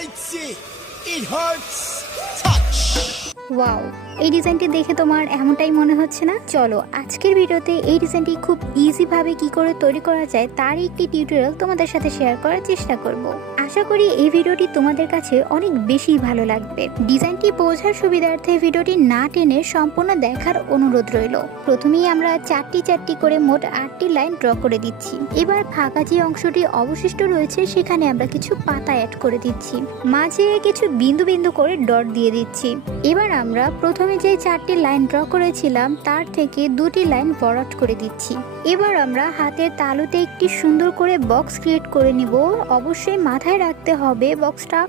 spicy. It hurts. Touch. Wow, এই ডিজাইনটি দেখে তোমার এমনটাই মনে হচ্ছে না? চলো আজকের ভিডিওতে এই ডিজাইনটি খুব ইজি ভাবে কি করে তৈরি করা যায় তার একটি টিউটোরিয়াল তোমাদের সাথে শেয়ার করার চেষ্টা করব। আশা করি এই ভিডিওটি তোমাদের কাছে অনেক বেশি ভালো লাগবে। ডিজাইনটি বোঝার সুবিধার্থে ভিডিওটি না টেনে সম্পূর্ণ দেখার অনুরোধ রইল। প্রথমেই আমরা চারটি করে মোট 8টি লাইন ড্র করে দিচ্ছি। এবার ফাঁকা যে অংশটি অবশিষ্ট রয়েছে সেখানে আমরা কিছু পাতা অ্যাড করে দিচ্ছি, মাঝে কিছু বিন্দু বিন্দু করে ডট দিয়ে দিচ্ছি। এবার আমরা প্রথমে যে 4টি লাইন ড্র করেছিলাম তার থেকে 2টি লাইন ভরাট করে দিচ্ছি। এবার আমরা হাতের তালুতে একটি সুন্দর করে বক্স ক্রিয়েট করে নিব। অবশ্যই মাথায় রাখতে হবে বক্সটা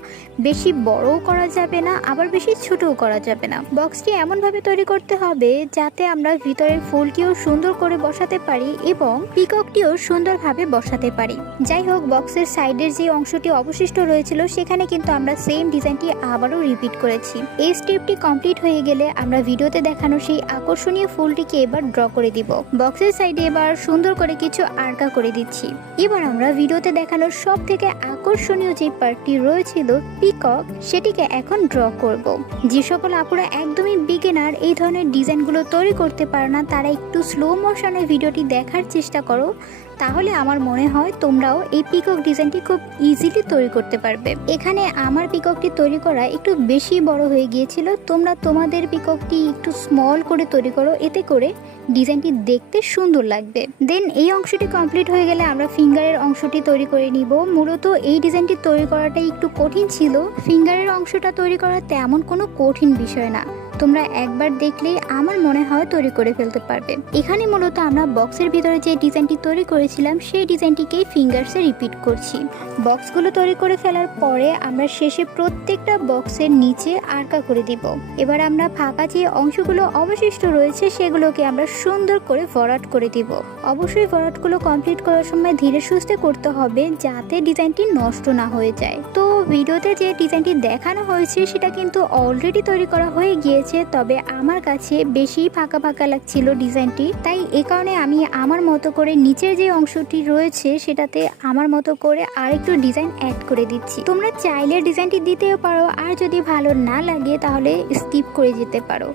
বেশি বড়ও করা যাবে না, আবার বেশি ছোটও করা যাবে না। বক্সটি এমনভাবে তৈরি করতে হবে যাতে আমরা ভিতরের ফুলটিও সুন্দর করে বসাতে পারি এবং পিককটিও সুন্দরভাবে বসাতে পারি। যাই হোক, বক্সের সাইডের যে অংশটি অবশিষ্ট রয়েছিল সেখানে কিন্তু আমরা সেম ডিজাইনটি আবারও রিপিট করেছি। এই স্টেপটি কমপ্লিট হয়ে গেলে আমরা ভিডিওতে দেখানো সেই আকর্ষণীয় ফুলটিকে এবার ড্র করে দিব। বক্সের সাইডে এবার সুন্দর করে কিছু আর্কা করে দিচ্ছি। এবার আমরা ভিডিওতে দেখানো সব থেকে আকর্ষণীয় যে পার্টটি রয়েছিল পিকক, সেটিকে এখন ড্র করব। যে সকল আপুরা একদমই বিগিনার, এই ধরনের ডিজাইনগুলো তৈরি করতে পারে না, তারা একটু স্লো মোশনে ভিডিওটি দেখার চেষ্টা করো, তাহলে আমার মনে হয় তোমরাও এই পিকক ডিজাইনটি খুব ইজিলি তৈরি করতে পারবে। এখানে আমার পিককটি তৈরি করা একটু বেশি বড় হয়ে গিয়েছিল, তোমরা তোমাদের পিককটি একটু স্মল করে তৈরি করো, এতে করে ডিজাইনটি দেখতে সুন্দর লাগবে। দেন এই অংশটি কমপ্লিট হয়ে গেলে আমরা ফিঙ্গারের অংশটি তৈরি করে নিব। মূলত এই ডিজাইনটি তৈরি করাটা একটু কঠিন ছিল। ফিঙ্গারের অংশটা তৈরি করা তেমন কোনো কঠিন বিষয় না, তোমরা একবার দেখলেই আমার মনে হয় তৈরি করে ফেলতে পারবে। এখানে মূলত আমরা বক্সের ভিতরে যে ডিজাইনটি তৈরি করেছিলাম সেই ডিজাইনটিকেই ফিঙ্গার্সে রিপিট করছি। বক্সগুলো তৈরি করে ফেলার পরে আমরা শেষে প্রত্যেকটা বক্সের নিচে আর্কা করে দিব। এবার আমরা ফাঁকা যে অংশগুলো অবশিষ্ট রয়েছে সেগুলোকে আমরা সুন্দর করে ভরাট করে দিব। অবশ্যই ভরাটগুলো কমপ্লিট করার সময় ধীরে সুস্থে করতে হবে যাতে ডিজাইনটি নষ্ট না হয়ে যায়। তো ভিডিওতে যে ডিজাইনটি দেখানো হয়েছে সেটা কিন্তু অলরেডি তৈরি করা হয়ে গিয়েছে, তবে আমার কাছে বেশি ফাঁকা ফাঁকা লাগছিল ডিজাইনটি, তাই এই কারণে আমি আমার মতো করে নিচের যে অংশটি রয়েছে সেটাতে আমার মতো করে আরেকটু ডিজাইন অ্যাড করে দিচ্ছি। তোমরা চাইলে ডিজাইনটি দিতেও পারো, আর যদি ভালো না লাগে তাহলে স্কিপ করে যেতে পারো।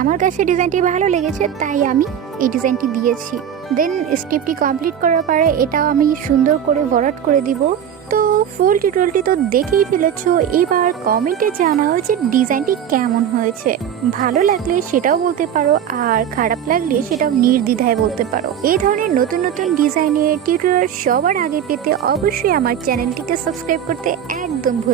আমার কাছে ডিজাইনটি ভালো লেগেছে তাই আমি এই ডিজাইনটি দিয়েছি। দেন স্টেপটি কমপ্লিট করার পরে এটাও আমি সুন্দর করে ভরাট করে দিব। তো ফুল টিউটোরিয়ালটি তো দেখেই ফেলেছো, এবার কমেন্টে জানাও যে ডিজাইনটি কেমন হয়েছে। ভালো লাগলে সেটাও বলতে পারো, আর খারাপ লাগলে সেটাও নির্দ্বিধায় বলতে পারো। এই ধরনের নতুন নতুন ডিজাইনের টিউটোরিয়াল সবার আগে পেতে অবশ্যই আমার চ্যানেলটিকে সাবস্ক্রাইব করতে একদম ভুল